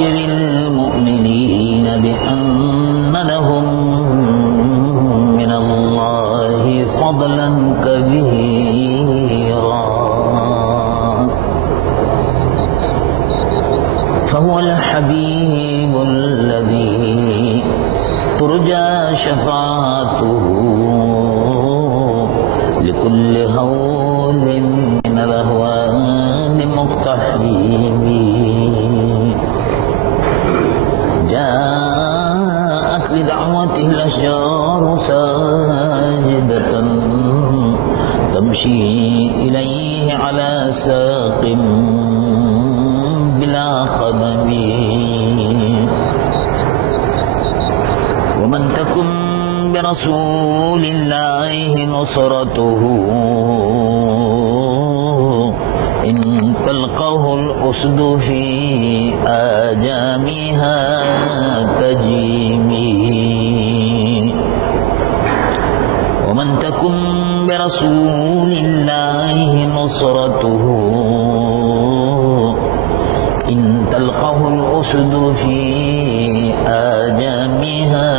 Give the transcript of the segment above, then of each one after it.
وبشر المؤمنين بأن لهم من الله فضلا كبيرا فهو الحبيب الذي ترجى شفاعته لكل هول من الأهوال مقتحم جاءت لدعوته الأشجار ساجدة تمشي إليه على ساق بلا قدم ومن تكن برسول الله نصرته إن تلقه الأسد في آجامها تجيمي ومن تكن برسول الله نصرته إن تلقه الأسد في آجامها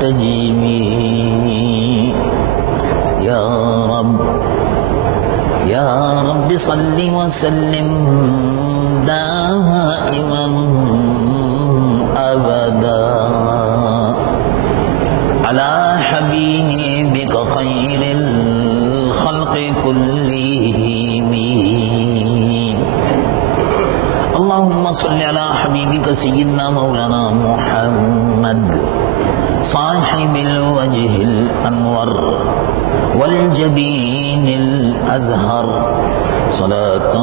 تجيمي يا رب صل وسلم دائما أبدا على حبيبك خير الخلق كلهم اللهم صل على حبيبك سيدنا مولانا محمد صاحب الوجه الأنور والجبين الأزهر صلاة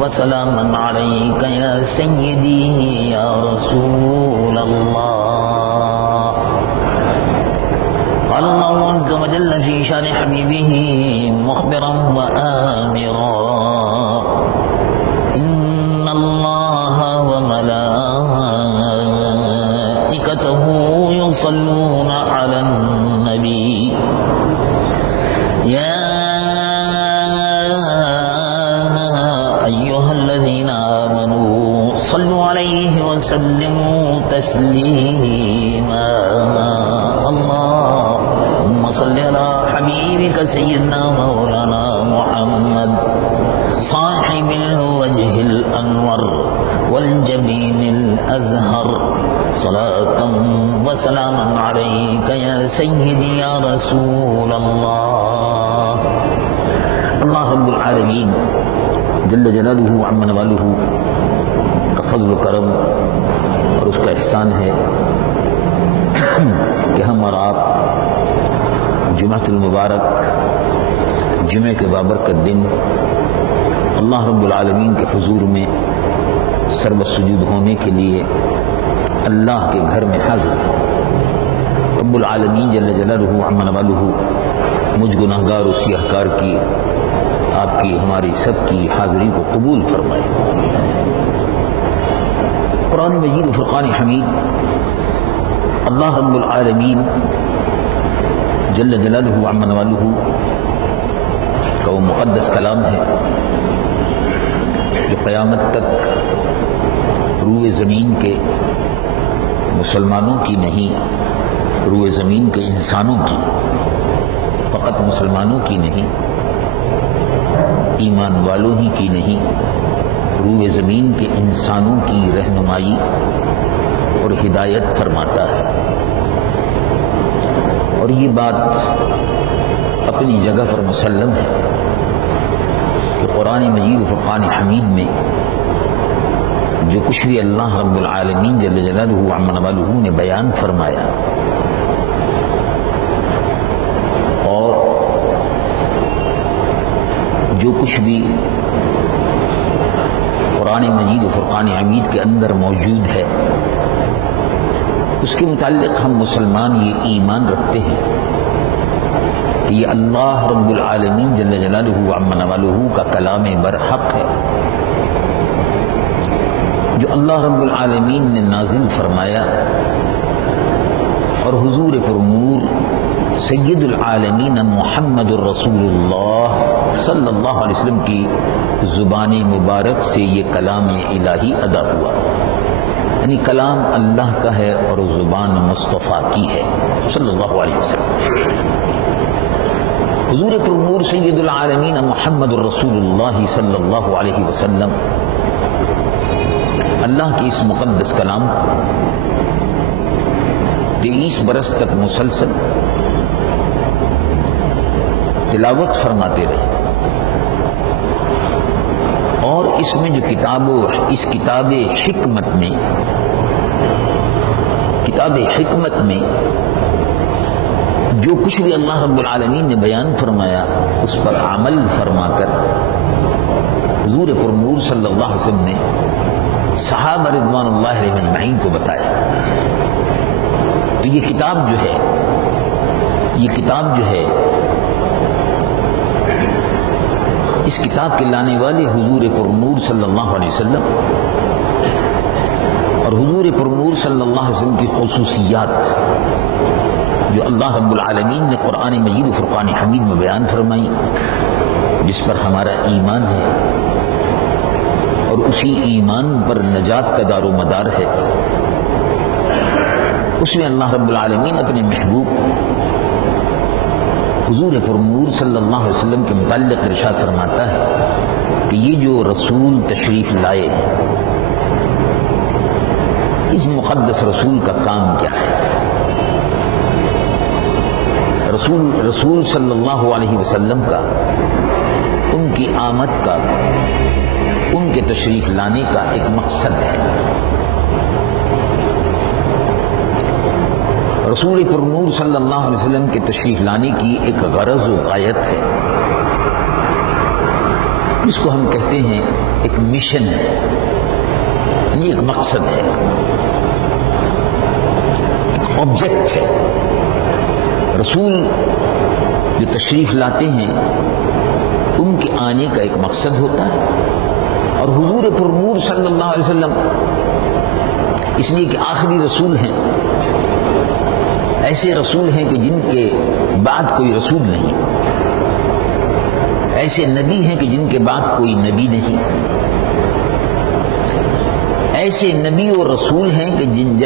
وسلاما عليك يا سيدي يا رسول الله قال الله عز وجل في شان حبيبه مخبرا وآمرا إن الله وملائكته يصلون على النبي يا أيها الذين آمنوا صلوا عليه وسلموا تسليما اللهم صل على حبيبك سيدنا مولانا محمد صاحب الوجه الأنور والجبين الأزهر صلاة وسلاما عليك يا سيدي يا رسول الله اللہ رب العالمین جل جلالہ وعم نوالہ کا فضل و کرم اور اس کا احسان ہے کہ ہم اور آپ جمعۃ المبارک جمعہ کے بابرکت دن اللہ رب العالمین کے حضور میں سربت سجود ہونے کے لیے اللہ کے گھر میں حاضر رب العالمین جل جلالہ وعم نوالہ مجھ گناہگار و سیاہکار کی آپ کی ہماری سب کی حاضری کو قبول فرمائے۔ قرآن مجید و فرقان حمید اللہ رب العالمین جل جلالہ وعم نوالہ کا وہ مقدس کلام ہے جو قیامت تک روئے زمین کے مسلمانوں کی نہیں، روئے زمین کے انسانوں کی، فقط مسلمانوں کی نہیں، ایمان والوں ہی کی نہیں، روئے زمین کے انسانوں کی رہنمائی اور ہدایت فرماتا ہے۔ اور یہ بات اپنی جگہ پر مسلم ہے کہ قرآن مجید و فرقان حمید میں جو کچھ بھی اللہ رب العالمین جل جلالہ وعم نوالہ نے بیان فرمایا اور جو کچھ بھی قرآن مجید و فرقان حمید کے اندر موجود ہے اس کے متعلق ہم مسلمان یہ ایمان رکھتے ہیں کہ یہ اللہ رب العالمین جل جلالہ وعم نوالہ کا کلام برحق ہے جو اللہ رب العالمین نے نازل فرمایا اور حضور پرنور سید العالمین محمد الرسول اللہ صلی اللہ علیہ وسلم کی زبان مبارک سے یہ کلام الہی ادا ہوا، یعنی کلام اللہ کا ہے اور زبان مصطفیٰ کی ہے صلی اللہ علیہ وسلم۔ حضور پرنور سید العالمین محمد الرسول اللہ صلی اللہ علیہ وسلم اللہ کے اس مقدس کلام کو 23 برس تک مسلسل تلاوت فرماتے رہے، اور اس میں جو اس کتاب حکمت میں جو کچھ بھی اللہ رب العالمین نے بیان فرمایا اس پر عمل فرما کر حضور پرنور صلی اللہ علیہ وسلم نے صحابہ رضوان اللہ علیہم اجمعین کو بتایا۔ تو یہ کتاب جو ہے اس کتاب کے لانے والے حضور پرنور صلی اللہ علیہ وسلم، اور حضور پرنور صلی اللہ علیہ وسلم کی خصوصیات جو اللہ رب العالمین نے قرآن مجید و فرقان حمید میں بیان فرمائی، جس پر ہمارا ایمان ہے اور اسی ایمان پر نجات کا دار و مدار ہے۔ اس میں اللہ رب العالمین اپنے محبوب حضور پرنور صلی اللہ علیہ وسلم کے متعلق ارشاد فرماتا ہے کہ یہ جو رسول تشریف لائے ہیں، اس مقدس رسول کا کام کیا ہے؟ رسول صلی اللہ علیہ وسلم کا، ان کی آمد کا، ان کے تشریف لانے کا ایک مقصد ہے۔ رسول پرنور صلی اللہ علیہ وسلم کے تشریف لانے کی ایک غرض و غایت ہے، اس کو ہم کہتے ہیں ایک مشن ہے، یہ ایک مقصد ہے، ایک آبجیکٹ ہے۔ رسول جو تشریف لاتے ہیں ان کے آنے کا ایک مقصد ہوتا ہے، اور حضور پرنور صلی اللہ علیہ وسلم اس لیے کہ آخری رسول ہیں، ایسے رسول ہیں کہ جن کے بعد کوئی رسول نہیں، ایسے نبی ہیں کہ جن کے بعد کوئی نبی نہیں، ایسے نبی اور رسول ہیں کہ ان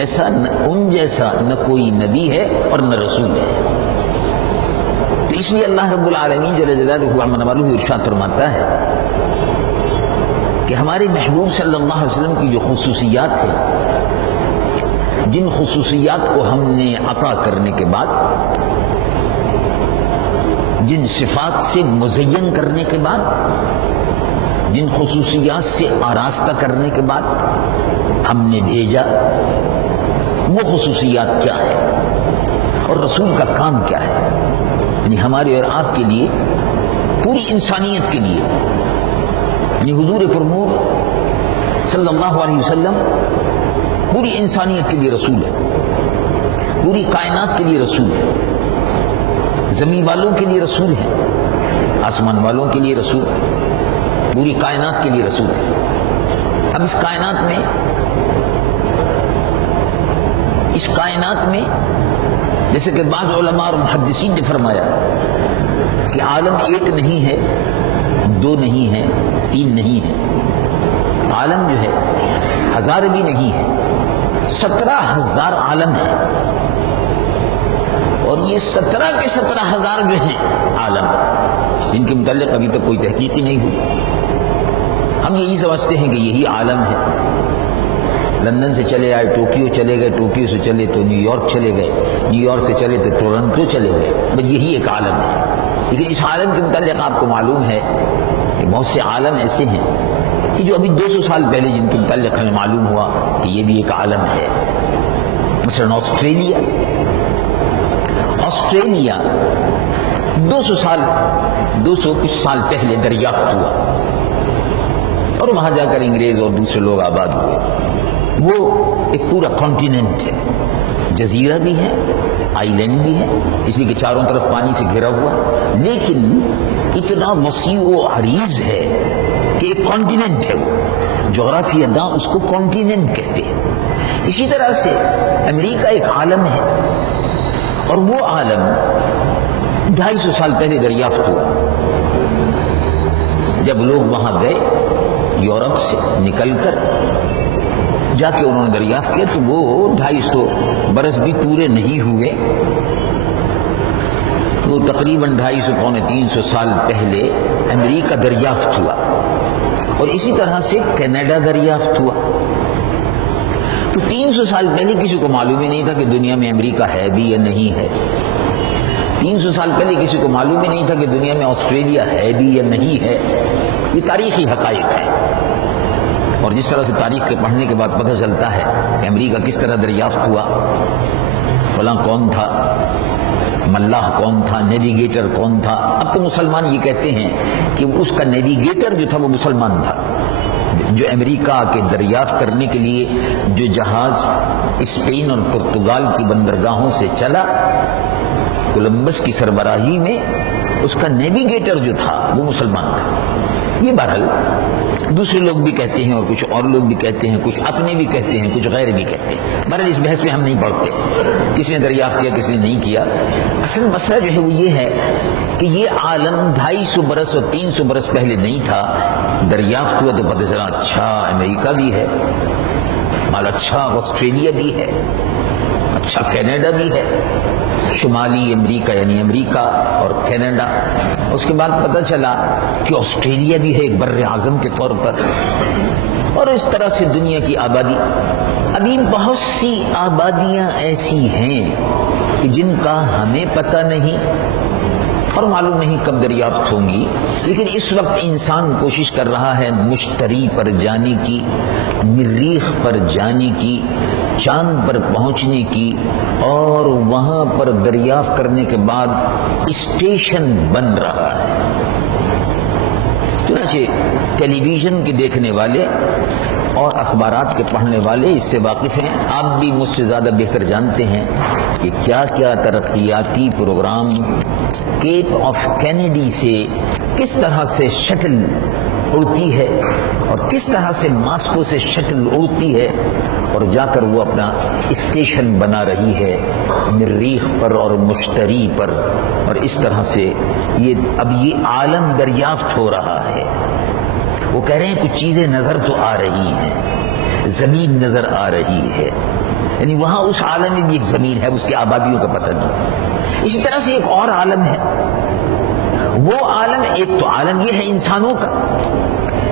جیسا نہ کوئی نبی ہے اور نہ رسول ہے۔ تو اس لیے اللہ رب العالمین جل جلالہ عما نوالہ ارشاد فرماتا ہے کہ ہمارے محبوب صلی اللہ علیہ وسلم کی جو خصوصیات ہیں، جن خصوصیات کو ہم نے عطا کرنے کے بعد، جن صفات سے مزین کرنے کے بعد، جن خصوصیات سے آراستہ کرنے کے بعد ہم نے بھیجا، وہ خصوصیات کیا ہے اور رسول کا کام کیا ہے؟ یعنی ہمارے اور آپ کے لیے، پوری انسانیت کے لیے، یعنی حضور پرنور صلی اللہ علیہ وسلم پوری انسانیت کے لیے رسول ہے، پوری کائنات کے لیے رسول ہے، زمین والوں کے لیے رسول ہے، آسمان والوں کے لیے رسول ہے، پوری کائنات کے لیے رسول ہے۔ اب اس کائنات میں جیسے کہ بعض علماء اور محدثین نے فرمایا کہ عالم ایک نہیں ہے، دو نہیں ہے، تین نہیں ہے، عالم جو ہے 1000 بھی نہیں ہے، 17,000 عالم ہے، اور یہ 17 کے 17,000 جو ہیں عالم، جن کے متعلق ابھی تک کوئی تحقیق ہی نہیں ہوئی، ہم یہی سمجھتے ہیں کہ یہی عالم ہے۔ لندن سے چلے آئے ٹوکیو چلے گئے، ٹوکیو سے چلے تو نیو یارک چلے گئے، نیو یارک سے چلے تو ٹورنٹو چلے گئے، بس یہی ایک عالم ہے۔ لیکن اس عالم کے متعلق آپ کو معلوم ہے کہ بہت سے عالم ایسے ہیں کہ جو ابھی 200 سال پہلے جن کے متعلق ہمیں معلوم ہوا کہ یہ بھی ایک عالم ہے۔ مثلا آسٹریلیا 200 کچھ سال پہلے دریافت ہوا، اور وہاں جا کر انگریز اور دوسرے لوگ آباد ہوئے۔ وہ ایک پورا کانٹیننٹ ہے، جزیرہ بھی ہے، آئی لینڈ بھی ہے، اس لیے کہ چاروں طرف پانی سے گھرا ہوا، لیکن اتنا وسیع و عریض ہے کہ ایک کانٹیننٹ ہے۔ وہ جغرافیہ داں اس کو کانٹیننٹ کہتے ہیں۔ اسی طرح سے امریکہ ایک عالم ہے، اور وہ عالم 250 سال پہلے دریافت ہوا، جب جب لوگ وہاں گئے یورپ سے نکل کر جا کے انہوں نے دریافت کیا تو وہ 250 برس بھی پورے نہیں ہوئے، وہ تقریباً 250 پونے 300 سال پہلے امریکہ دریافت ہوا، اور اسی طرح سے کینیڈا دریافت ہوا۔ تو 300 سال پہلے کسی کو معلوم ہی نہیں تھا کہ دنیا میں امریکہ ہے بھی یا نہیں ہے، 300 سال پہلے کسی کو معلوم ہی نہیں تھا کہ دنیا میں آسٹریلیا ہے بھی یا نہیں ہے۔ یہ تاریخی حقائق ہے، اور جس طرح سے تاریخ کے پڑھنے کے بعد پتہ چلتا ہے کہ امریکہ کس طرح دریافت ہوا، فلاں کون تھا، ملاح کون تھا، نیویگیٹر کون تھا۔ اب تو مسلمان یہ کہتے ہیں کہ اس کا نیویگیٹر جو تھا وہ مسلمان تھا، جو امریکہ کے دریافت کرنے کے لیے جو جہاز اسپین اور پرتگال کی بندرگاہوں سے چلا کولمبس کی سربراہی میں، اس کا نیویگیٹر جو تھا وہ مسلمان تھا۔ یہ بہرحال دوسرے لوگ بھی کہتے ہیں اور کچھ اور لوگ بھی کہتے ہیں، کچھ اپنے بھی کہتے ہیں، کچھ غیر بھی کہتے ہیں۔ بہرحال اس بحث میں ہم نہیں پڑھتے کس نے دریافت کیا کس نے نہیں کیا۔ اصل مسئلہ جو ہے وہ یہ ہے کہ یہ عالم 250 برس اور 300 برس پہلے نہیں تھا، دریافت ہوا تو پتہ چلا اچھا امریکہ بھی ہے، مال اچھا آسٹریلیا بھی ہے، اچھا کینیڈا بھی ہے، شمالی امریکہ یعنی امریکہ اور کینیڈا۔ اس کے بعد پتہ چلا کہ آسٹریلیا بھی ہے ایک بر اعظم کے طور پر، اور اس طرح سے دنیا کی آبادی۔ ابھی بہت سی آبادیاں ایسی ہیں کہ جن کا ہمیں پتہ نہیں اور معلوم نہیں کب دریافت ہوں گی، لیکن اس وقت انسان کوشش کر رہا ہے مشتری پر جانے کی، مریخ پر جانے کی، چاند پر پہنچنے کی، اور وہاں پر دریافت کرنے کے بعد اسٹیشن بن رہا ہے۔ چنانچہ ٹیلی ویژن کے دیکھنے والے اور اخبارات کے پڑھنے والے اس سے واقف ہیں، آپ بھی مجھ سے زیادہ بہتر جانتے ہیں کہ کیا کیا ترقیاتی پروگرام کیپ آف کینیڈی سے کس طرح سے شٹل اڑتی ہے اور کس طرح سے ماسکو سے شٹل اڑتی ہے اور جا کر وہ اپنا اسٹیشن بنا رہی ہے مریخ پر اور مشتری پر، اور اس طرح سے اب یہ عالم دریافت ہو رہا ہے۔ وہ کہہ رہے ہیں کچھ چیزیں نظر تو آ رہی ہیں، زمین نظر آ رہی ہے، یعنی وہاں اس عالم میں بھی ایک زمین ہے، اس کی آبادیوں کا پتہ نہیں۔ اسی طرح سے ایک اور عالم ہے، وہ عالم ایک تو عالم یہ ہے انسانوں کا،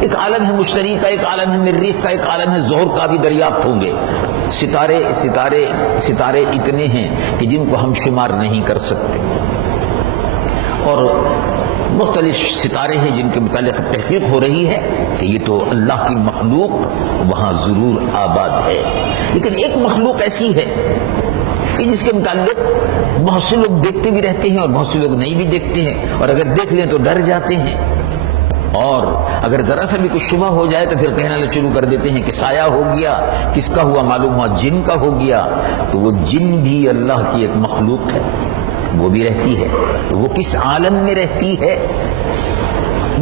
ایک عالم ہے مشتری کا، ایک عالم ہے مریخ کا، ایک عالم ہے ظہر کا بھی دریافت ہوں گے۔ ستارے ستارے ستارے اتنے ہیں کہ جن کو ہم شمار نہیں کر سکتے، اور مختلف ستارے ہیں جن کے متعلق تحقیق ہو رہی ہے کہ یہ تو اللہ کی مخلوق وہاں ضرور آباد ہے۔ لیکن ایک مخلوق ایسی ہے کہ جس کے متعلق بہت سے لوگ دیکھتے بھی رہتے ہیں اور بہت سے لوگ نہیں بھی دیکھتے ہیں، اور اگر دیکھ لیں تو ڈر جاتے ہیں، اور اگر ذرا سا بھی کچھ شبہ ہو جائے تو پھر کہنا شروع کر دیتے ہیں کہ سایہ ہو گیا، کس کا ہوا معلوم ہوا جن کا ہو گیا۔ تو وہ جن بھی اللہ کی ایک مخلوق ہے، وہ بھی رہتی ہے۔ وہ کس عالم میں رہتی ہے؟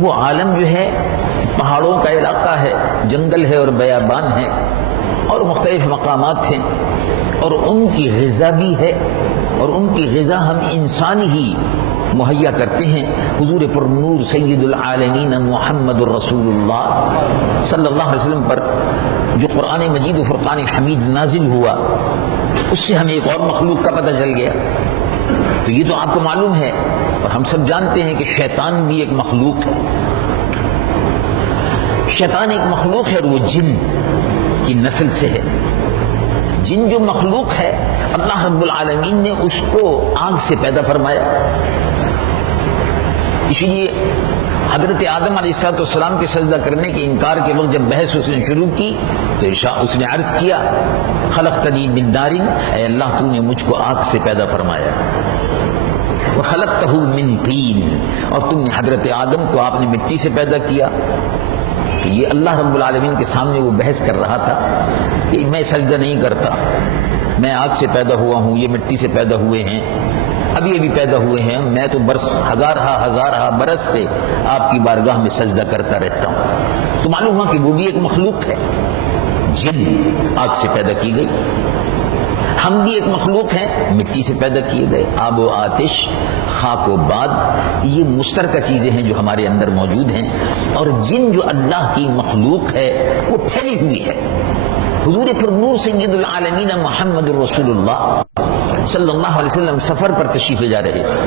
وہ عالم جو ہے پہاڑوں کا علاقہ ہے، جنگل ہے اور بیابان ہے، اور مختلف مقامات ہیں، اور ان کی غذا بھی ہے، اور ان کی غذا ہم انسان ہی مہیا کرتے ہیں۔ حضور پر نور سید العالمین محمد الرسول اللہ صلی اللہ علیہ وسلم پر جو قرآن مجید و فرقان حمید نازل ہوا، اس سے ہمیں ایک اور مخلوق کا پتہ چل گیا۔ تو یہ تو آپ کو معلوم ہے، اور ہم سب جانتے ہیں کہ شیطان بھی ایک مخلوق ہے، شیطان ایک مخلوق ہے، اور وہ جن کی نسل سے ہے۔ جن جو مخلوق ہے اللہ رب العالمین نے اس کو آگ سے پیدا فرمایا، اسی لیے حضرت آدم علیہ السلام کے سجدہ کرنے کے انکار کے وقت جب بحث اس نے شروع کی تو اس نے عرض کیا خلقتنی من نار، اے اللہ تو نے مجھ کو آگ سے پیدا فرمایا، وخلقتہ من طین، اور تم نے حضرت آدم کو آپ نے مٹی سے پیدا کیا۔ تو یہ اللہ رب العالمین کے سامنے وہ بحث کر رہا تھا کہ میں سجدہ نہیں کرتا، میں آگ سے پیدا ہوا ہوں، یہ مٹی سے پیدا ہوئے ہیں، ابھی ابھی پیدا ہوئے ہیں، میں تو برس ہزارہ برس سے آپ کی بارگاہ میں سجدہ کرتا رہتا ہوں۔ تو معلوم ہوا کہ وہ بھی ایک مخلوق ہے، جن آگ سے پیدا کی گئی، ہم بھی ایک مخلوق ہیں، مٹی سے پیدا کیے گئے، آب و آتش خاک و باد یہ مشترکہ چیزیں ہیں جو ہمارے اندر موجود ہیں، اور جن جو اللہ کی مخلوق ہے وہ پھیلی ہوئی ہے۔ حضور پر نور سید العالمین محمد رسول اللہ صلی اللہ علیہ وسلم سفر پر تشریف لے جا رہے تھے۔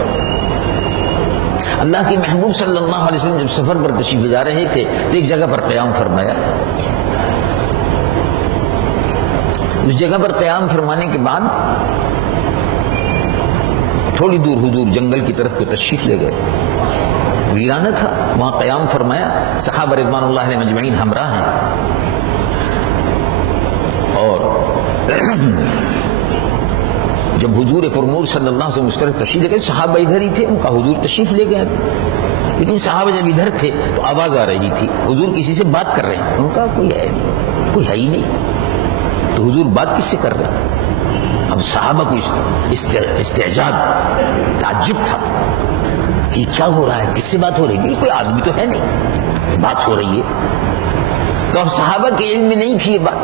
اللہ کے محبوب صلی اللہ علیہ وسلم جب سفر پر تشریف لے جا رہے تھے تو ایک جگہ پر قیام فرمایا۔ اس جگہ پر قیام فرمانے کے بعد تھوڑی دور حضور جنگل کی طرف کو تشریف لے گئے، ویرانہ تھا، وہاں قیام فرمایا، صحابہ رضوان اللہ علیہ مجمعین ہمراہ ہیں، اور جب حضور پرنور صلی اللہ علیہ وسلم اس طرح تشریف لے گئے، صحابہ ادھر ہی تھے، ان کا حضور تشریف لے گئے، لیکن صحابہ جب ادھر تھے تو آواز آ رہی تھی حضور کسی سے بات کر رہے ہیں، ان کا کوئی ہے ہی نہیں، تو حضور بات کس سے کر رہے ہیں؟ اب صحابہ کو استعجاب تعجب تھا کہ کیا ہو رہا ہے، کس سے بات ہو رہی ہے، کوئی آدمی تو ہے نہیں، بات ہو رہی ہے۔ تو اب صحابہ کے علم میں نہیں تھی یہ بات،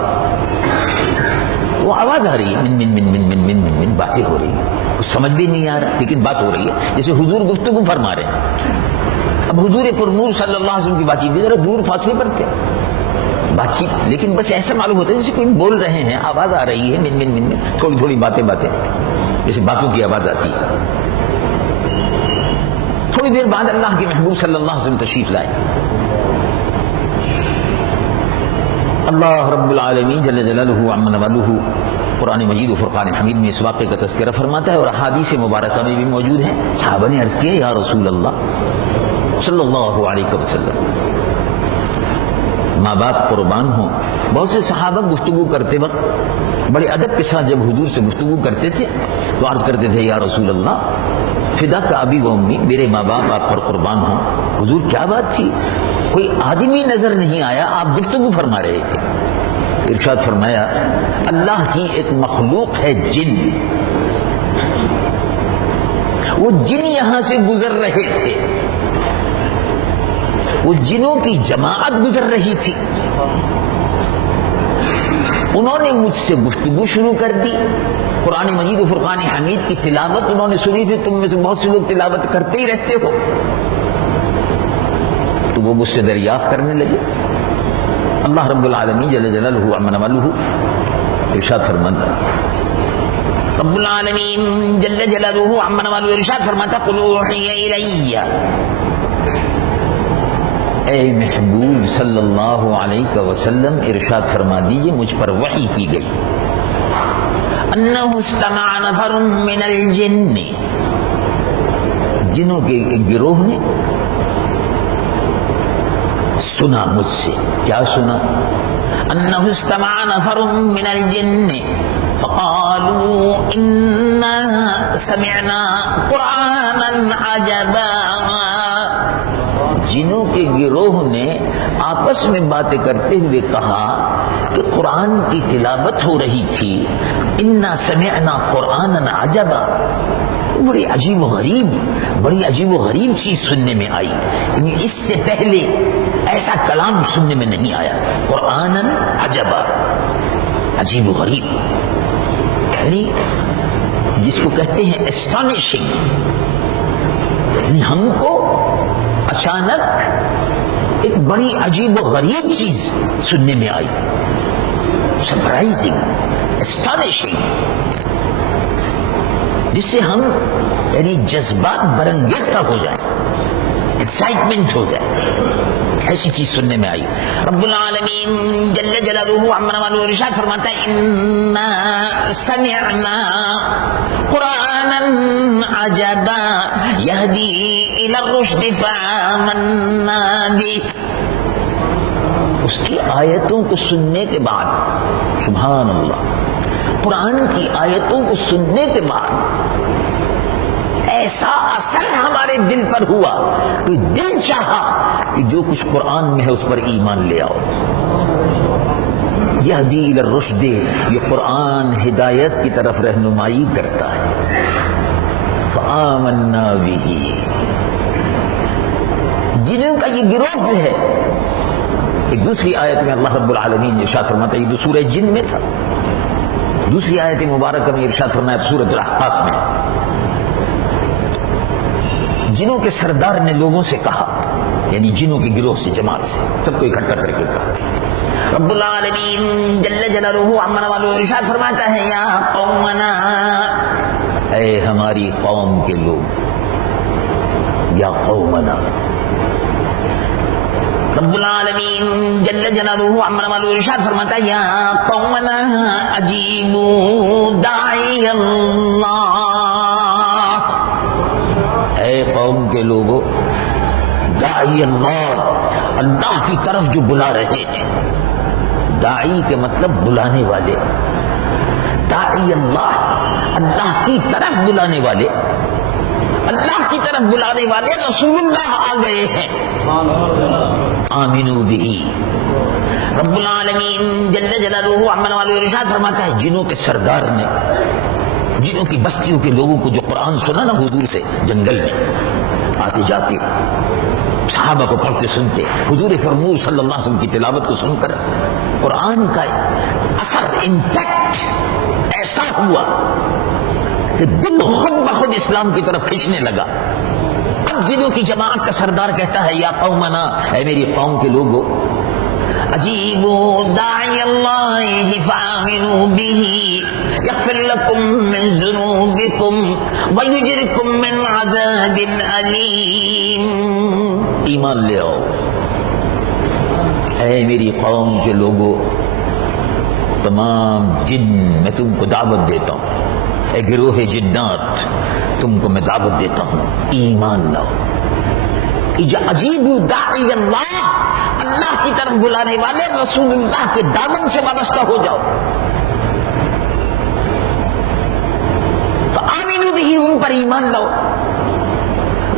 وہ آواز آ رہی ہے، من من من من من من من من باتیں ہو رہی ہیں، کچھ سمجھ بھی نہیں آ رہا، لیکن بات ہو رہی ہے، جیسے حضور گفتگو فرما رہے ہیں۔ اب حضور پر نور صلی اللہ علیہ وسلم کی بات چیت ذرا دور فاصلے پر تھے بات چیت، لیکن بس ایسا معلوم ہوتا ہے جیسے کوئی بول رہے ہیں، آواز آ رہی ہے، من من من من، تھوڑی تھوڑی باتیں جیسے باتوں کی آواز آتی ہے۔ تھوڑی دیر بعد اللہ کے محبوب صلی اللہ علیہ وسلم تشریف لائے۔ اللہ رب العالمین جل جلالہ عم نوالہ قرآن مجید و فرقان حمید میں اس واقعے کا تذکرہ فرماتا ہے، اور احادیث مبارکہ میں بھی موجود ہیں۔ صحابہ نے عرض کیا، یا رسول اللہ صلی اللہ علیہ وسلم، ماں باپ قربان ہوں۔ بہت سے صحابہ گفتگو کرتے وقت بڑے ادب کے ساتھ جب حضور سے گفتگو کرتے تھے تو عرض کرتے تھے، یا رسول اللہ فدا کا ابی و امی، میرے ماں باپ آپ پر قربان ہوں۔ حضور کیا بات تھی، کوئی آدمی نظر نہیں آیا، آپ گفتگو فرما رہے تھے۔ ارشاد فرمایا، اللہ کی ایک مخلوق ہے جن، وہ جن یہاں سے گزر رہے تھے، وہ جنوں کی جماعت گزر رہی تھی، انہوں نے مجھ سے گفتگو شروع کر دی، قرآن مجید و فرقان حمید کی تلاوت انہوں نے سنی تھی، تم میں سے بہت سے لوگ تلاوت کرتے ہی رہتے ہو، تو وہ مجھ سے دریافت کرنے لگے۔ اللہ رب العالمین جل جلالہ عم نوالہ ارشاد فرماتا، رب العالمین جل جلالہ عم نوالہ ارشاد فرماتا، قل اوحی الی، اے محبوب صلی اللہ علیہ وسلم ارشاد فرما دیجئے مجھ پر وحی کی گئی، انہ استمع نفر من الجن، جنوں کے ایک گروہ نے سنا مجھ سے، کیا سنا؟ انہ استمع نفر من الجن فقالوا انا سمعنا قرآنا عجبا، جنوں کے گروہ نے آپس میں باتیں کرتے ہوئے کہا کہ قرآن کی تلاوت ہو رہی تھی، انا سمعنا قرآنا عجبا، بڑی عجیب و غریب چیز سننے میں آئی، یعنی اس سے پہلے ایسا کلام سننے میں نہیں آیا، قرآنا عجبا، عجیب و غریب، یعنی جس کو کہتے ہیں اسٹانشنگ، یعنی ہم کو اچانک ایک بڑی عجیب و غریب چیز سننے میں آئی، سرپرائزنگ، اسٹانشنگ، جس سے ہم یعنی جذبات برانگیختہ ہو جائیں، ایکسائٹمنٹ ہو جائے، ایسی چیز سننے میں آئی۔ رب العالمین جل جلالہ عم نوالہ ارشاد فرماتا ہے، انا سمعنا قرآنا عجبا یہدی الی الرشد فآمنا بہ، اس کی آیتوں کو سننے کے بعد، سبحان اللہ، قرآن کی آیتوں کو سننے کے بعد ایسا اثر ہمارے دل پر ہوا کہ دل چاہا کہ جو کچھ قرآن میں ہے اس پر ایمان لے آؤ۔ یہدی الی الرشد، یہ قرآن ہدایت کی طرف رہنمائی کرتا ہے، فآمنا بہ، جنہوں کا یہ گروہ جو ہے، ایک دوسری آیت میں اللہ رب العالمین ارشاد فرماتا ہے، یہ تو سورہ جن میں تھا، دوسری آیت مبارکہ میں ارشاد فرمایا سورۃ الاحقاف میں، جنوں کے سردار نے لوگوں سے کہا، یعنی جنوں کے گروہ سے، جماعت سے، سب کو اکٹھا کر کے کہا. رب العالمین جل جلالہ عمن والو ارشاد فرماتا ہے، یا قومنا، اے ہماری قوم کے لوگ، یا قومنا. رب العالمین جل جلالہ عمن والو ارشاد فرماتا ہے، یا قومنا اجیبوا داعی اللہ. اے قوم کے لوگوں، داعی اللہ، اللہ کی طرف جو بلا رہے ہیں. داعی کے مطلب بلانے والے. داعی اللہ، اللہ کی طرف بلانے والے. اللہ کی طرف بلانے والے رسول اللہ آ گئے ہیں. آمنوا بہ. رب العالمین جل جلالہ عمن والو ارشاد فرماتا ہے، جنوں کے سردار نے جنوں کی بستیوں کے لوگوں کو جو قرآن سنا نا حضور سے جنگل میں آتے جاتے، صحابہ کو پڑھتے سنتے، حضور فرمود صلی اللہ علیہ وسلم کی تلاوت کو سن کر قرآن کا اثر، امپیکٹ ایسا ہوا کہ دل خود بخود اسلام کی طرف کھینچنے لگا. اب جنوں کی جماعت کا سردار کہتا ہے، یا قومنا، اے میری قوم کے لوگوں، اجیبوا داعی اللہ فآمنوا بہ یغفر لکم من ذنوبکم ویجرکم من عذاب علیم. ایمان لے آؤ. اے میری قوم کے لوگوں، تمام جن میں تم کو دعوت دیتا ہوں، اے گروہ جنات تم کو میں دعوت دیتا ہوں، ایمان لاؤ. اجیبوا داعی اللہ، اللہ کی طرف بلانے والے رسول اللہ کے دامن سے وابستہ ہو جاؤ. فآمنوا بہ، ان پر ایمان لاؤ،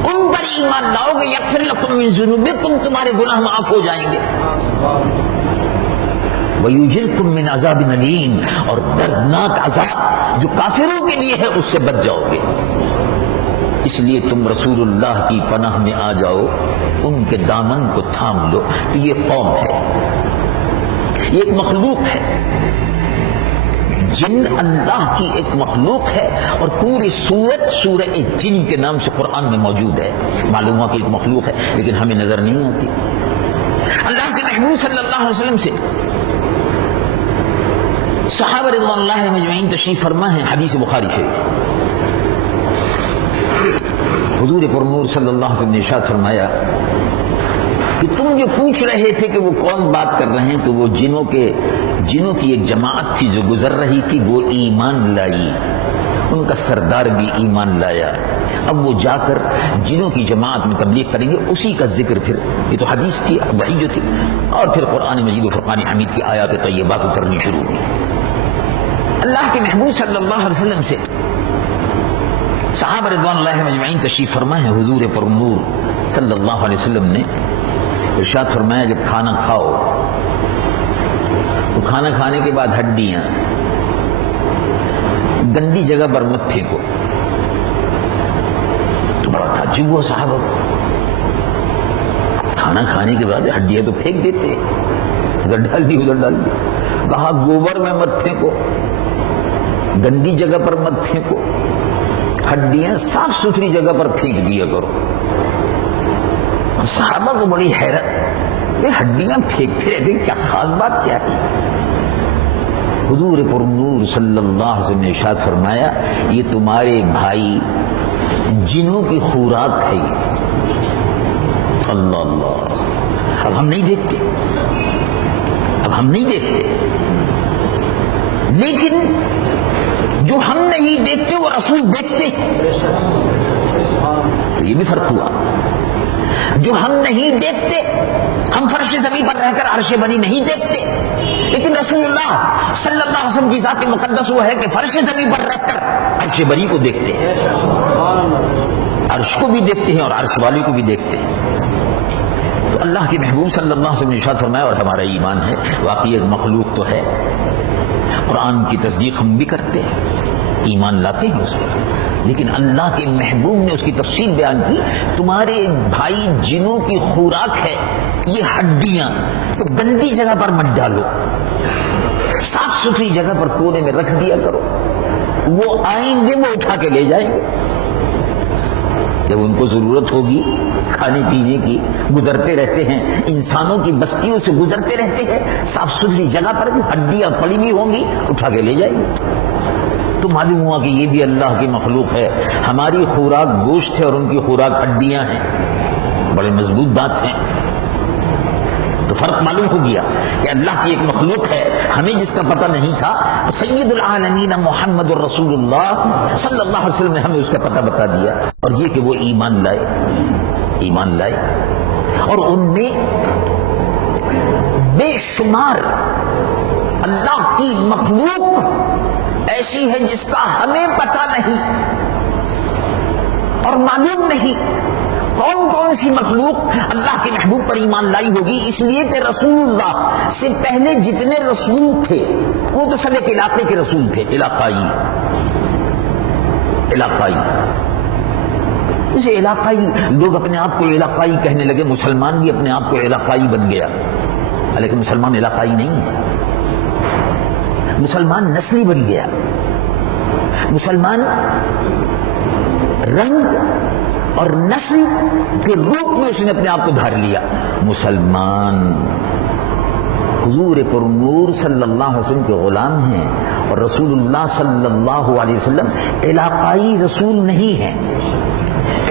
ان پر ایمان لاؤ گے، یغفر لکم من ذنوبکم، تمہارے گناہ معاف ہو جائیں گے، ویجرکم من عذاب علیم، اور دردناک عذاب جو کافروں کے لیے ہے اس سے بچ جاؤ گے. اس لیے تم رسول اللہ کی پناہ میں آ جاؤ، ان کے دامن کو تھام لو. تو یہ قوم ہے، یہ ایک مخلوق ہے. جن اللہ کی ایک مخلوق ہے، اور پوری سورت سورہ جن کے نام سے قرآن میں موجود ہے. معلوم ہوا کہ ایک مخلوق ہے لیکن ہمیں نظر نہیں آتی. اللہ کے محبوب صلی اللہ علیہ وسلم سے صحابہ رضوان اللہ مجمعین تشریف فرما ہے. حدیث بخاری شریف، حضور پرنور صلی اللہ علیہ وسلم نے ارشاد فرمایا کہ تم جو پوچھ رہے تھے کہ وہ کون بات کر رہے ہیں، تو وہ جنوں کی ایک جماعت تھی جو گزر رہی تھی، وہ ایمان لائی، ان کا سردار بھی ایمان لایا. اب وہ جا کر جنوں کی جماعت میں تبلیغ کریں گے. اسی کا ذکر پھر، یہ تو حدیث تھی وحی جو تھی، اور پھر قرآن مجید و فرقان حمید کی آیات طیبات اترنی شروع ہوئی. اللہ کے محبوب صلی اللہ علیہ وسلم سے صحابہ رضوان اللہ مجمعین تشریف فرما ہے. حضور پر نور صلی اللہ علیہ وسلم نے ارشاد فرمایا، جب کھانا کھاؤ تو کھانا کھانے کے بعد ہڈیاں گندی جگہ پر مت پھینکو. تو بڑا تعجب ہوا صحابہ کو، کھانا کھانے کے بعد ہڈیاں تو پھینک دیتے، ادھر ڈال دی ادھر ڈال دی. کہا گوبر میں مت پھینکو، گندی جگہ پر مت پھینکو، ہڈیاں صاف ستھری جگہ پر پھینک دیا کرو. صحابہ کو بڑی حیرت، یہ ہڈیاں پھینکتے رہتے، کیا خاص بات کیا ہے؟ حضور پر نور صلی اللہ علیہ وسلم نے ارشاد فرمایا، یہ تمہارے بھائی جنوں کی خوراک ہے. اللہ اللہ. اب ہم نہیں دیکھتے، اب ہم نہیں دیکھتے، لیکن جو ہم نہیں دیکھتے وہ رسول دیکھتے. تو یہ بھی فرق ہوا. جو ہم نہیں دیکھتے، ہم فرش زمین پر رہ کر عرش بنی نہیں دیکھتے، لیکن رسول اللہ صلی اللہ علیہ وسلم کی ذات مقدس وہ ہے کہ فرش زمین پر رہ کر عرش بنی کو دیکھتے ہیں، عرش کو بھی دیکھتے ہیں اور عرش والے کو بھی دیکھتے ہیں. تو اللہ کے محبوب صلی اللہ علیہ وسلم نے ارشاد فرمایا، اور ہمارا ایمان ہے واقعی ایک مخلوق تو ہے. قرآن کی تصدیق ہم بھی کرتے ہیں، ایمان لاتے ہیں اس پر، لیکن اللہ کے محبوب نے اس کی تفصیل بیان کی. تمہارے بھائی جنوں کی خوراک ہے یہ ہڈیاں، تو گندی جگہ پر مت ڈالو، صاف ستھری جگہ پر کونے میں رکھ دیا کرو. وہ آئیں گے وہ اٹھا کے لے جائیں گے. جب ان کو ضرورت ہوگی کھانے پینے کی گزرتے رہتے ہیں، انسانوں کی بستیوں سے گزرتے رہتے ہیں، صاف ستھری جگہ پر بھی ہڈیاں پڑی ہوئی ہوں گی، اٹھا کے لے جائیں گے۔ تو معلوم ہوا کہ یہ بھی اللہ کی مخلوق ہے۔ ہماری خوراک گوشت ہے اور ان کی خوراک ہڈیاں ہیں، بڑے مضبوط بات ہیں۔ تو فرق معلوم ہو گیا کہ اللہ کی ایک مخلوق ہے، ہمیں جس کا پتہ نہیں تھا، سید العالمین محمد الرسول اللہ صلی اللہ علیہ وسلم نے ہمیں اس کا پتہ بتا دیا، اور یہ کہ وہ ایمان لائے اور ان میں بے شمار اللہ کی مخلوق ایسی ہے جس کا ہمیں پتہ نہیں اور معلوم نہیں۔ کون کون سی مخلوق اللہ کے محبوب پر ایمان لائی ہوگی؟ اس لیے کہ رسول اللہ سے پہلے جتنے رسول تھے وہ تو سب ایک علاقے کے رسول تھے، علاقائی۔ اسے علاقائی لوگ اپنے آپ کو علاقائی کہنے لگے، مسلمان بھی اپنے آپ کو علاقائی بن گیا، لیکن مسلمان علاقائی نہیں ہے، مسلمان نسلی بن گیا، مسلمان رنگ اور نسل کے روپ میں اس نے اپنے آپ کو دھار لیا۔ مسلمان حضور پر نور صلی اللہ علیہ وسلم کے غلام ہیں، اور رسول اللہ صلی اللہ علیہ وسلم علاقائی رسول نہیں ہیں۔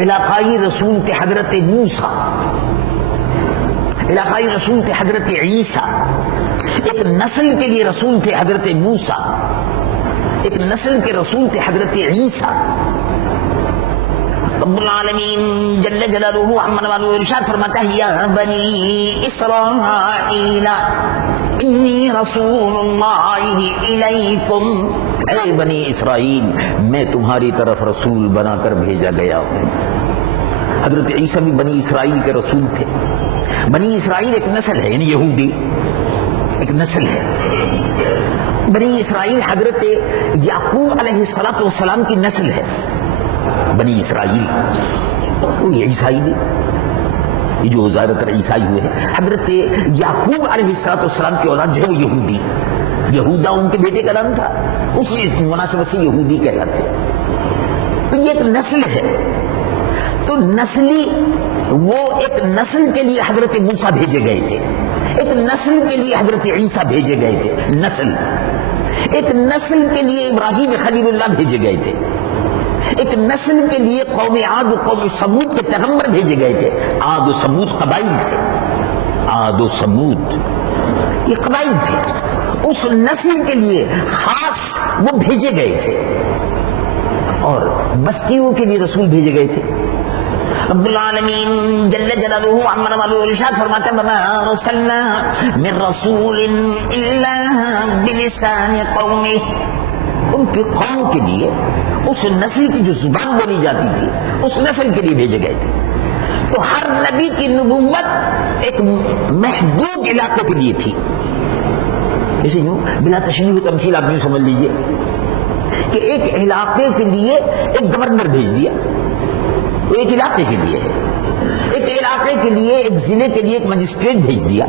علاقائی رسول تھے حضرت موسیٰ، علاقائی رسول تھے حضرت عیسیٰ، ایک نسل کے لیے رسول تھے حضرت موسیٰ، ایک نسل کے رسول تھے حضرت عیسیٰ۔ رب العالمین جل جلالہ عمن والو ارشاد فرماتا ہے، یا بنی اسرائیل انی رسول اللہ الیکم، اے بنی اسرائیل میں تمہاری طرف رسول بنا کر بھیجا گیا ہوں۔ حضرت عیسیٰ بھی بنی اسرائیل کے رسول تھے۔ بنی اسرائیل ایک نسل ہے، یعنی یہودی ایک نسل ہے۔ بنی اسرائیل حضرت یعقوب علیہ السلام کی نسل ہے۔ بنی اسرائیل وہ عیسائی بھی، یہ جو زیادہ تر عیسائی ہوئے ہیں، حضرت یعقوب علیہ السلام کی اولاد جو ہے وہ یہودی، یہودا ان کے بیٹے کا نام تھا، اسی مناسبت سے یہودی کہلاتے ہیں۔ تو یہ ایک نسل ہے، تو نسلی وہ ایک نسل کے لیے حضرت موسیٰ بھیجے گئے تھے، ایک نسل کے لیے حضرت عیسیٰ بھیجے گئے تھے، نسل ایک نسل کے لیے ابراہیم خلیل اللہ بھیجے گئے تھے، ایک نسل کے لیے قوم عاد و قوم سمود کے پیغمبر بھیجے گئے تھے۔ عاد و سمود قبائل تھے، عاد و سمود یہ قبائل تھے، اس نسل کے لیے خاص وہ بھیجے گئے تھے، اور بستیوں کے لیے رسول بھیجے گئے تھے۔ رب العالمین جل جلالہ عمن والو ارشاد فرماتا ہے، وما ارسلنا من رسول الا بلسان قومه، ان کی قوم کے لیے اس نسل کی جو زبان بولی جاتی تھی اس نسل کے لیے بھیجے گئے تھے۔ تو ہر نبی کی نبوت ایک محدود علاقے کے لیے تھی۔ اسے یوں بلا تشریح و تمثیل آپ یوں سمجھ لیجئے کہ ایک علاقے کے لیے ایک گورنر بھیج دیا، وہ ایک علاقے کے لیے ہے، ایک علاقے کے لیے ایک ضلع کے لیے ایک مجسٹریٹ بھیج دیا،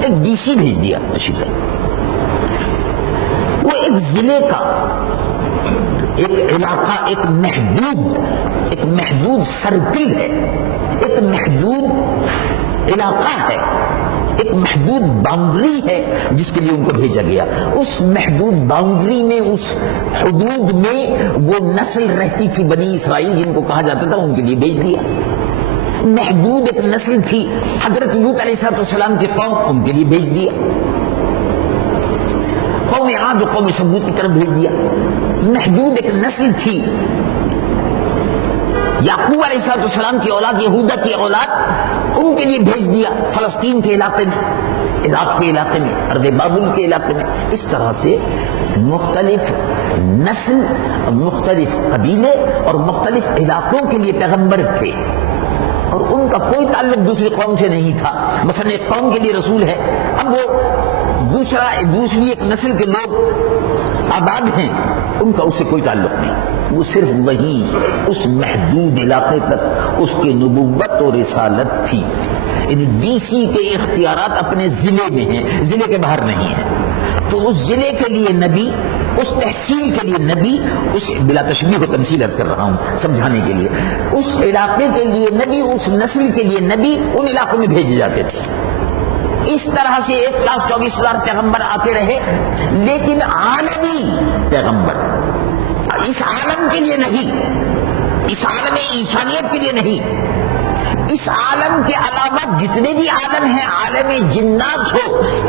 ایک ڈی سی بھیج دیا تشریح، وہ ایک ضلع کا ایک علاقہ، ایک محدود سرکل ہے، ایک محدود علاقہ ہے، ایک محدود باؤنڈری ہے جس کے لیے ان کو بھیجا گیا۔ اس محدود باؤنڈری میں، اس حدود میں وہ نسل رہتی تھی بنی اسرائیل جن کو کہا جاتا تھا، ان کے لیے بھیج دیا۔ محدود ایک نسل تھی حضرت لوط علیہ السلام کی قوم، ان کے لیے بھیج دیا۔ قوم عاد و قوم سمود کی طرف بھیج دیا۔ محدود ایک نسل تھی یعقوب علیہ السلام کی اولاد، یہودا کی اولاد، ان کے لیے بھیج دیا فلسطین کے علاقے میں، عراق کے علاقے میں، ارض بابل کے علاقے میں۔ اس طرح سے مختلف نسل، مختلف قبیلے اور مختلف علاقوں کے لیے پیغمبر تھے، اور ان کا کوئی تعلق دوسری قوم سے نہیں تھا۔ مثلا ایک قوم کے لیے رسول ہے، اب وہ دوسری ایک نسل کے لوگ آباد ہیں، ان کا اس سے کوئی تعلق نہیں، وہ صرف وہیں اس محدود علاقے تک اس کی نبوت و رسالت تھی۔ ان ڈی سی کے اختیارات اپنے ضلع میں ہیں، ضلع کے باہر نہیں ہیں۔ تو اس ضلع کے لیے نبی، اس تحصیل کے لیے نبی، اس بلا تشبیہ و تمثیل عرض کر رہا ہوں سمجھانے کے لیے، اس علاقے کے لیے نبی، اس نسل کے لیے نبی ان علاقوں میں بھیجے جاتے تھے۔ اس طرح سے 1,24,000 پیغمبر آتے رہے، لیکن عالمی پیغمبر اس عالم کے لیے نہیں، اس عالم انسانیت کے لیے نہیں، اس عالم کے علاوہ جتنے بھی عالم ہیں، عالم جنات ہو،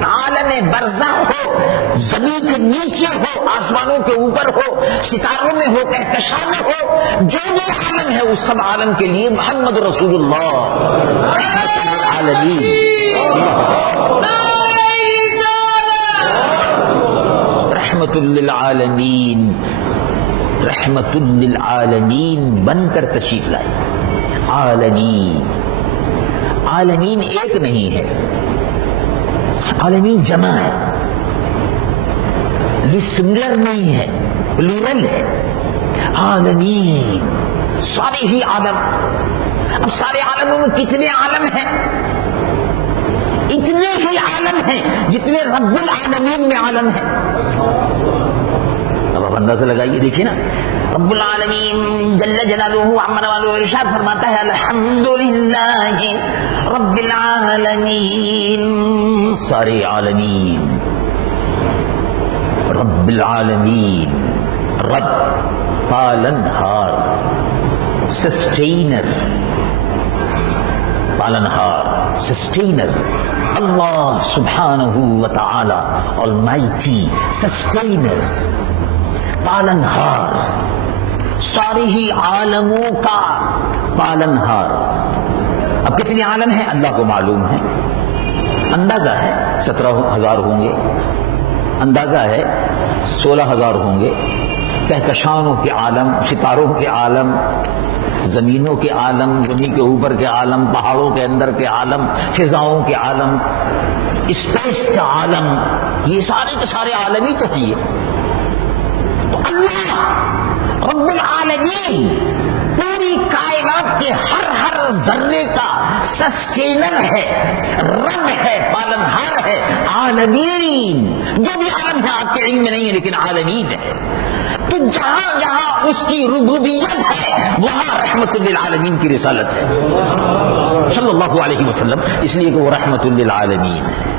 عالم برزخ ہو، زمین کے نیچے ہو، آسمانوں کے اوپر ہو، ستاروں میں ہو، کہکشاں میں ہو، جو بھی عالم ہے اس سب عالم کے لیے محمد رسول اللہ رحمت للعالمین، رحمت للعالمین، رحمت للعالمین بن کر تشریف لائے۔ عالمین، عالمین ایک نہیں ہے، عالمین جمع ہے، یہ سنگلر نہیں ہے، پلورل ہے۔ عالمین، سارے ہی عالم۔ اب سارے عالموں میں کتنے عالم ہیں؟ اتنے ہی عالم ہیں جتنے رب العالمین میں عالم ہیں۔ اب آپ اندازہ لگائیے، دیکھیے نا، رب العالمین جل جلالہ عمر والو ارشاد فرماتا ہے الحمدللہ رب العالمین، سارے عالمین، رب العالمین، رب پالنہار، سسٹینر، پالنہار، سسٹینر، اللہ سبحانہ وتعالی المائٹی، سسٹینر، پالنہار، سارے ہی عالموں کا پالنہار۔ اب کتنے عالم ہیں اللہ کو معلوم ہے، اندازہ ہے 17,000 ہوں گے، اندازہ ہے 16,000 ہوں گے۔ کہکشانوں کے عالم، ستاروں کے عالم، زمینوں کے عالم، زمین کے اوپر کے عالم، پہاڑوں کے اندر کے عالم، فضاؤں کے عالم، اسپیس کا عالم، یہ سارے کے سارے عالم ہی تو ہیں۔ یہ تو اللہ رب العالمین پوری کائنات کے ہر ذرے کا سسٹینر ہے، رب ہے، پالنہار ہے، عالمین۔ جو بھی عالم ہے آپ کے علم میں نہیں ہے لیکن عالمین ہے۔ تو جہاں جہاں اس کی ربوبیت ہے وہاں رحمت للعالمین کی رسالت ہے صلی اللہ علیہ وسلم، اس لیے کہ وہ رحمت للعالمین ہے۔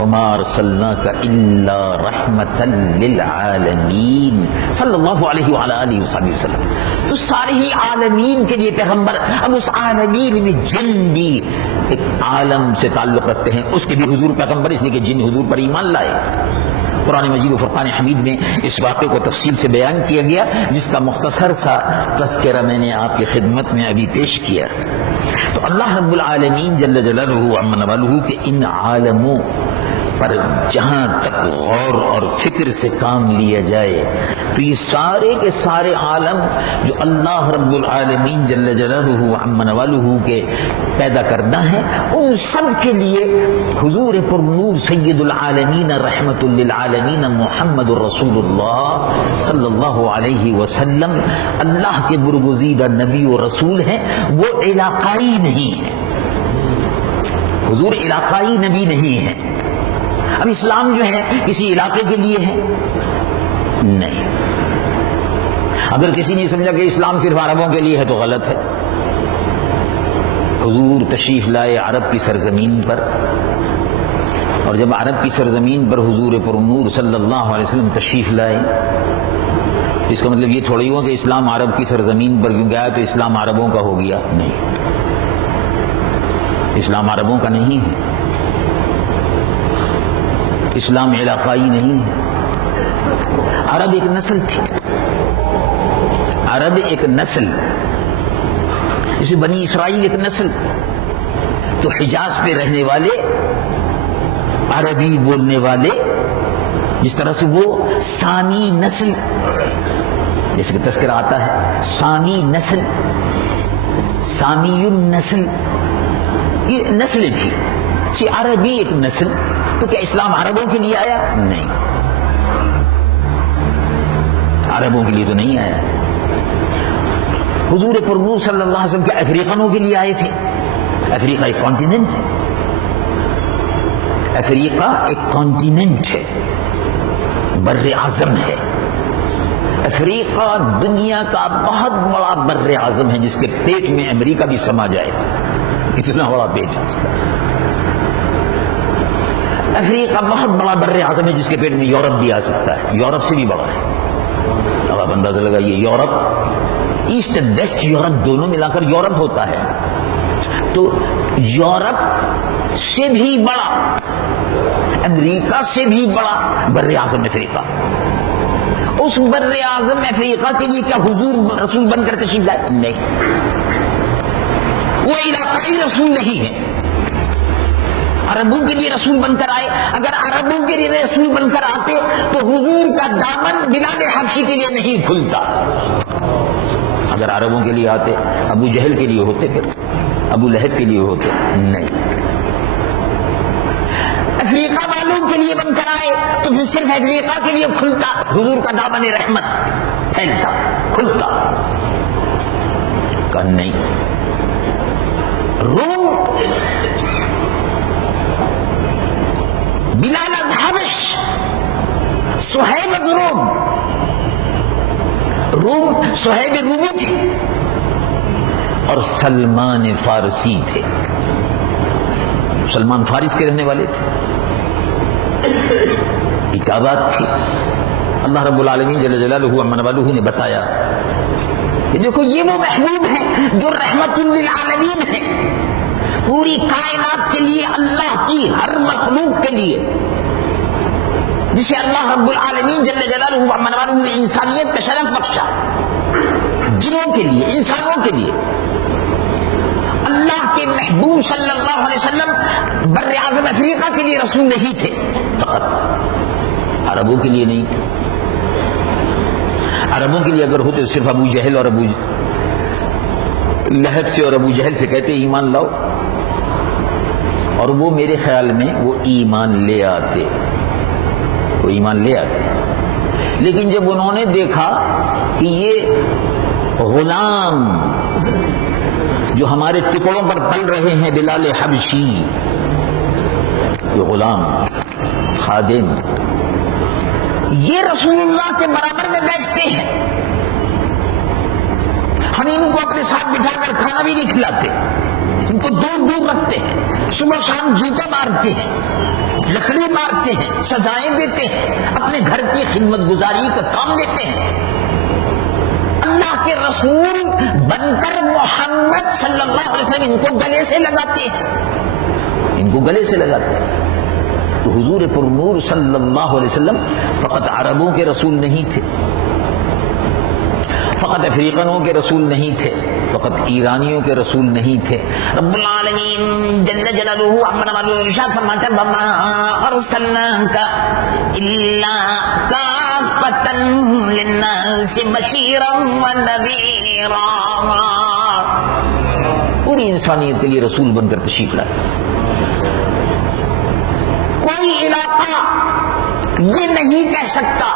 وما ارسلناک الا رحمتا للعالمین صلی اللہ علیہ وعلی آلہ وصحبہ وسلم۔ تو سارے ہی عالمین کے لیے پیغمبر۔ اب اس عالمین میں جن بھی ایک عالم سے تعلق رکھتے ہیں، اس کے بھی حضور پیغمبر، اس لیے کہ جن حضور پر ایمان لائے۔ قرآن مجید و فرقان حمید میں اس واقعے کو تفصیل سے بیان کیا گیا، جس کا مختصر سا تذکرہ میں نے آپ کی خدمت میں ابھی پیش کیا۔ تو اللہ رب العالمین جل جلالہ عما نوالہ کے ان عالموں پر جہاں تک غور اور فکر سے کام لیا جائے تو یہ سارے کے سارے عالم جو اللہ رب العالمین جل جلالہ عما نوالہ کے پیدا کردہ ہیں، ان سب کے لیے حضور پر نور سید العالمین رحمت للعالمین محمد الرسول اللہ صلی اللہ علیہ وسلم اللہ کے برگزیدہ نبی و رسول ہیں۔ وہ علاقائی نہیں ہیں، حضور علاقائی نبی نہیں ہیں۔ اب اسلام جو ہے کسی علاقے کے لیے ہے نہیں۔ اگر کسی نے سمجھا کہ اسلام صرف عربوں کے لیے ہے تو غلط ہے۔ حضور تشریف لائے عرب کی سرزمین پر، اور جب عرب کی سرزمین پر حضور پر نور صلی اللہ علیہ وسلم تشریف لائے، اس کا مطلب یہ تھوڑی ہوا کہ اسلام عرب کی سرزمین پر کیوں گیا تو اسلام عربوں کا ہو گیا، نہیں، اسلام عربوں کا نہیں ہے، اسلام علاقائی نہیں ہے۔ عرب ایک نسل تھی، عرب ایک نسل، جسے بنی اسرائیل ایک نسل، تو حجاز پہ رہنے والے عربی بولنے والے، جس طرح سے وہ ثانی نسل، جیسے کہ تذکرہ آتا ہے ثانی نسل، ثانی النسل، یہ نسلیں تھی۔ عربی ایک نسل، تو کیا اسلام عربوں کے لیے آیا؟ نہیں، عربوں کے لیے تو نہیں آیا۔ حضور پر نور صلی اللہ علیہ وسلم کیا افریقنوں کے لیے آئے تھے؟ افریقہ ایک کانٹیننٹ ہے، افریقہ ایک کانٹیننٹ ہے، بر اعظم ہے۔ افریقہ دنیا کا بہت بڑا بر اعظم ہے، جس کے پیٹ میں امریکہ بھی سما جائے، اتنا بڑا پیٹ ہے اس کا۔ افریقہ بہت بڑا بر اعظم ہے، جس کے پیٹ میں یورپ بھی آ سکتا ہے، یورپ سے بھی بڑا ہے۔ اب آپ اندازہ لگائیے، Europe, east and west Europe دونوں ملا کر یورپ ہوتا ہے، تو یورپ سے بھی بڑا، امریکہ سے بھی بڑا بر اعظم افریقہ۔ اس بر اعظم افریقہ کے لیے کیا حضور رسول بن کر تشریف لائے؟ نہیں، وہ علاقائی رسول نہیں ہے، عربوں کے لیے رسول بن کر آئے۔ اگر عربوں کے لیے رسول بن کر آتے تو حضور کا دامن بلال حبشی کے لیے نہیں کھلتا۔ اگر عربوں کے لیے آتے، ابو جہل کے لیے ہوتے، پھر ابو لہب کے لیے ہوتے، نہیں۔ افریقہ والوں کے لیے بن کر آئے تو پھر صرف افریقہ کے لیے کھلتا، حضور کا دامن رحمت پھیلتا، کھلتا، کہ نہیں۔ روم، بلال از حبش، صہیب از روم، روم صہیب رومی تھے اور سلمان فارسی تھے، سلمان فارس کے رہنے والے تھے۔ ایک بات تھی، اللہ رب العالمین جل جلالہ عما والہ نے بتایا کہ دیکھو یہ وہ محبوب ہے جو رحمت للعالمین ہے، پوری کائنات کے لیے، اللہ کی ہر مخلوق کے لیے، جسے اللہ رب العالمین جل جلالہ عما والہ نے انسانیت کا شرف بخشا، جنوں کے لیے، انسانوں کے لیے۔ اللہ کے محبوب صلی اللہ علیہ وسلم بر اعظم افریقہ کے لیے رسول نہیں تھے، فقط عربوں کے لیے نہیں تھے۔ عربوں کے لیے اگر ہوتے تو صرف ابو جہل اور ابو لہب سے اور ابو جہل سے کہتے ایمان لاؤ، اور وہ میرے خیال میں وہ ایمان لے آتے، وہ ایمان لے آتے۔ لیکن جب انہوں نے دیکھا کہ یہ غلام جو ہمارے ٹکڑوں پر پل رہے ہیں، بلال حبشی، یہ غلام، خادم، یہ رسول اللہ کے برابر میں بیٹھتے ہیں، ہم ان کو اپنے ساتھ بٹھا کر کھانا بھی نہیں کھلاتے، ان کو دور دور رکھتے ہیں، صبح شام جوتے مارتے ہیں، لکڑی مارتے ہیں، سزائیں دیتے ہیں، اپنے گھر کی خدمت گزاری کا کام دیتے ہیں۔ اللہ کے رسول بن کر محمد صلی اللہ علیہ وسلم ان کو گلے سے لگاتے ہیں، ان کو گلے سے لگاتے ہیں۔ تو حضور پر نور صلی اللہ علیہ وسلم فقط عربوں کے رسول نہیں تھے، فقط افریقنوں کے رسول نہیں تھے، فقط ایرانیوں کے رسول نہیں تھے۔ رب العالمین جل جلالہ عما والہ ارشاد فرماتا ہے وما ارسلناک الا کافۃ للناس بشیرا ونذیرا، پوری انسانیت کے لیے رسول بن کر تشریف لائے۔ کوئی علاقہ یہ نہیں کہہ سکتا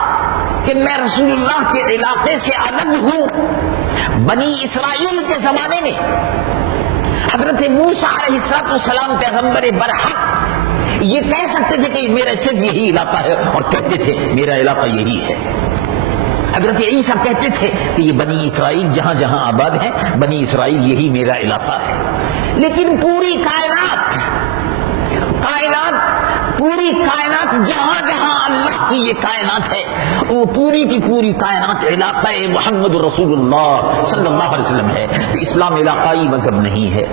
کہ میں رسول اللہ کے علاقے سے الگ ہوں۔ بنی اسرائیل کے زمانے میں حضرت موسیٰ علیہ السلام پیغمبر برحق یہ کہہ سکتے تھے کہ میرا صرف یہی علاقہ ہے، اور کہتے تھے میرا علاقہ یہی ہے۔ حضرت عیسیٰ کہتے تھے کہ یہ بنی اسرائیل جہاں جہاں آباد ہیں، بنی اسرائیل یہی میرا علاقہ ہے۔ لیکن پوری کائنات پوری کائنات جہاں جہاں اللہ کی یہ کائنات ہے، وہ پوری کی پوری کائنات علاقہ محمد رسول اللہ صلی اللہ علیہ وسلم ہے۔ اسلام علاقائی مذہب نہیں ہے،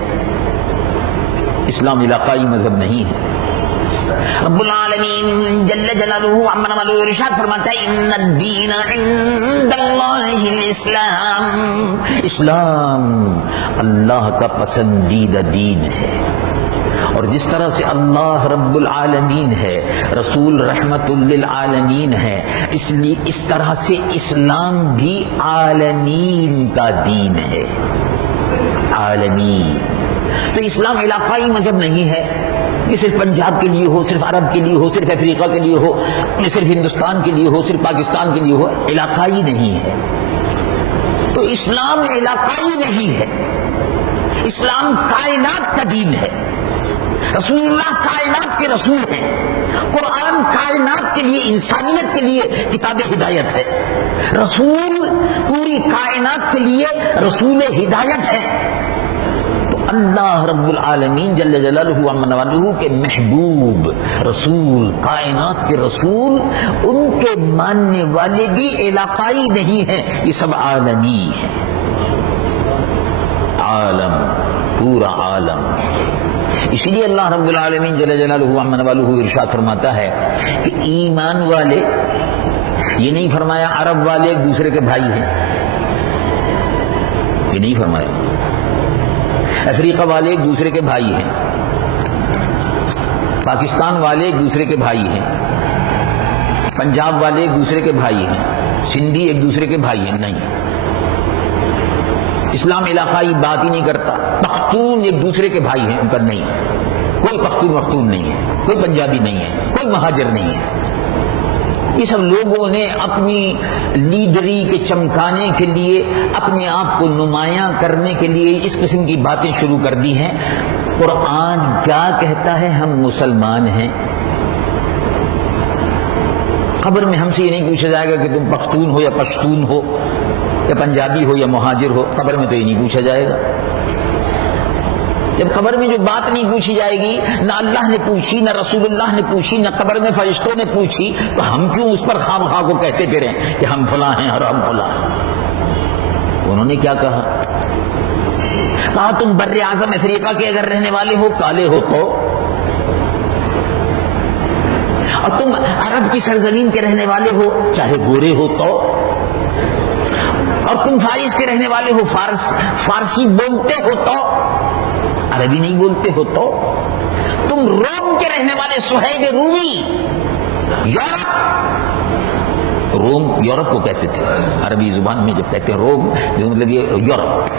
اسلام علاقائی مذہب نہیں ہے۔ رب العالمین جل جلالہ عما والہ ارشاد فرماتا ہے ان الدین عند اللہ الاسلام، اسلام اللہ کا پسندیدہ دین ہے۔ اور جس طرح سے اللہ رب العالمین ہے، رسول رحمت للعالمین ہے، اس لیے اس طرح سے اسلام بھی عالمین کا دین ہے، عالمین۔ تو اسلام علاقائی مذہب نہیں ہے کہ صرف پنجاب کے لیے ہو، صرف عرب کے لیے ہو، صرف افریقہ کے لیے ہو، صرف ہندوستان کے لیے ہو، صرف پاکستان کے لیے ہو، علاقائی نہیں ہے۔ تو اسلام علاقائی نہیں ہے، اسلام کائنات کا دین ہے۔ رسول اللہ کائنات کے رسول ہیں. قرآن کائنات کے لیے، انسانیت کے لیے کتاب ہدایت ہے. رسول پوری کائنات کے لیے رسول ہدایت ہے. تو اللہ رب العالمین جل جلالہ و عز وجلہ کے محبوب رسول، کائنات کے رسول، ان کے ماننے والے بھی علاقائی نہیں ہیں، یہ سب عالمی ہے. عالم، پورا عالم. اسی لیے اللہ رب العالمین جل جلالہ و عز وجلہ ارشاد فرماتا ہے کہ ایمان والے، یہ نہیں فرمایا عرب والے ایک دوسرے کے بھائی ہیں، یہ نہیں فرمایا. افریقہ والے ایک دوسرے کے بھائی ہیں، پاکستان والے ایک دوسرے کے بھائی ہیں، پنجاب والے ایک دوسرے کے بھائی ہیں، سندھی ایک دوسرے کے بھائی ہیں. نہیں، اسلام علاقائی بات ہی نہیں کرتا. پختون ایک دوسرے کے بھائی ہیں، ان کا نہیں. کوئی پختون نہیں ہے، کوئی پنجابی نہیں ہے، کوئی مہاجر نہیں ہے. یہ سب لوگوں نے اپنی لیڈری کے چمکانے کے لیے، اپنے آپ کو نمایاں کرنے کے لیے اس قسم کی باتیں شروع کر دی ہیں. قرآن کیا کہتا ہے؟ ہم مسلمان ہیں. قبر میں ہم سے یہ نہیں پوچھا جائے گا کہ تم پختون ہو یا پشتون ہو یا پنجابی ہو یا مہاجر ہو. قبر میں تو یہ نہیں پوچھا جائے گا. جب قبر میں جو بات نہیں پوچھی جائے گی، نہ اللہ نے پوچھی، نہ رسول اللہ نے پوچھی، نہ قبر میں فرشتوں نے پوچھی، تو ہم کیوں اس پر خام خواہ کو کہتے پھریں کہ ہم فلاں ہیں اور ہم فلاں ہیں؟ انہوں نے کیا کہا؟ کہا تم بر اعظم افریقہ کے اگر رہنے والے ہو، کالے ہو تو، اور تم عرب کی سرزمین کے رہنے والے ہو چاہے گورے ہو تو، اور تم فارس کے رہنے والے ہو، فارسی بولتے ہو تو، عربی نہیں بولتے ہو تو، تم روم کے رہنے والے صہیب رومی، روم یورپ کو کہتے تھے عربی زبان میں. جب کہتے ہیں روم، مطلب یہ یورپ.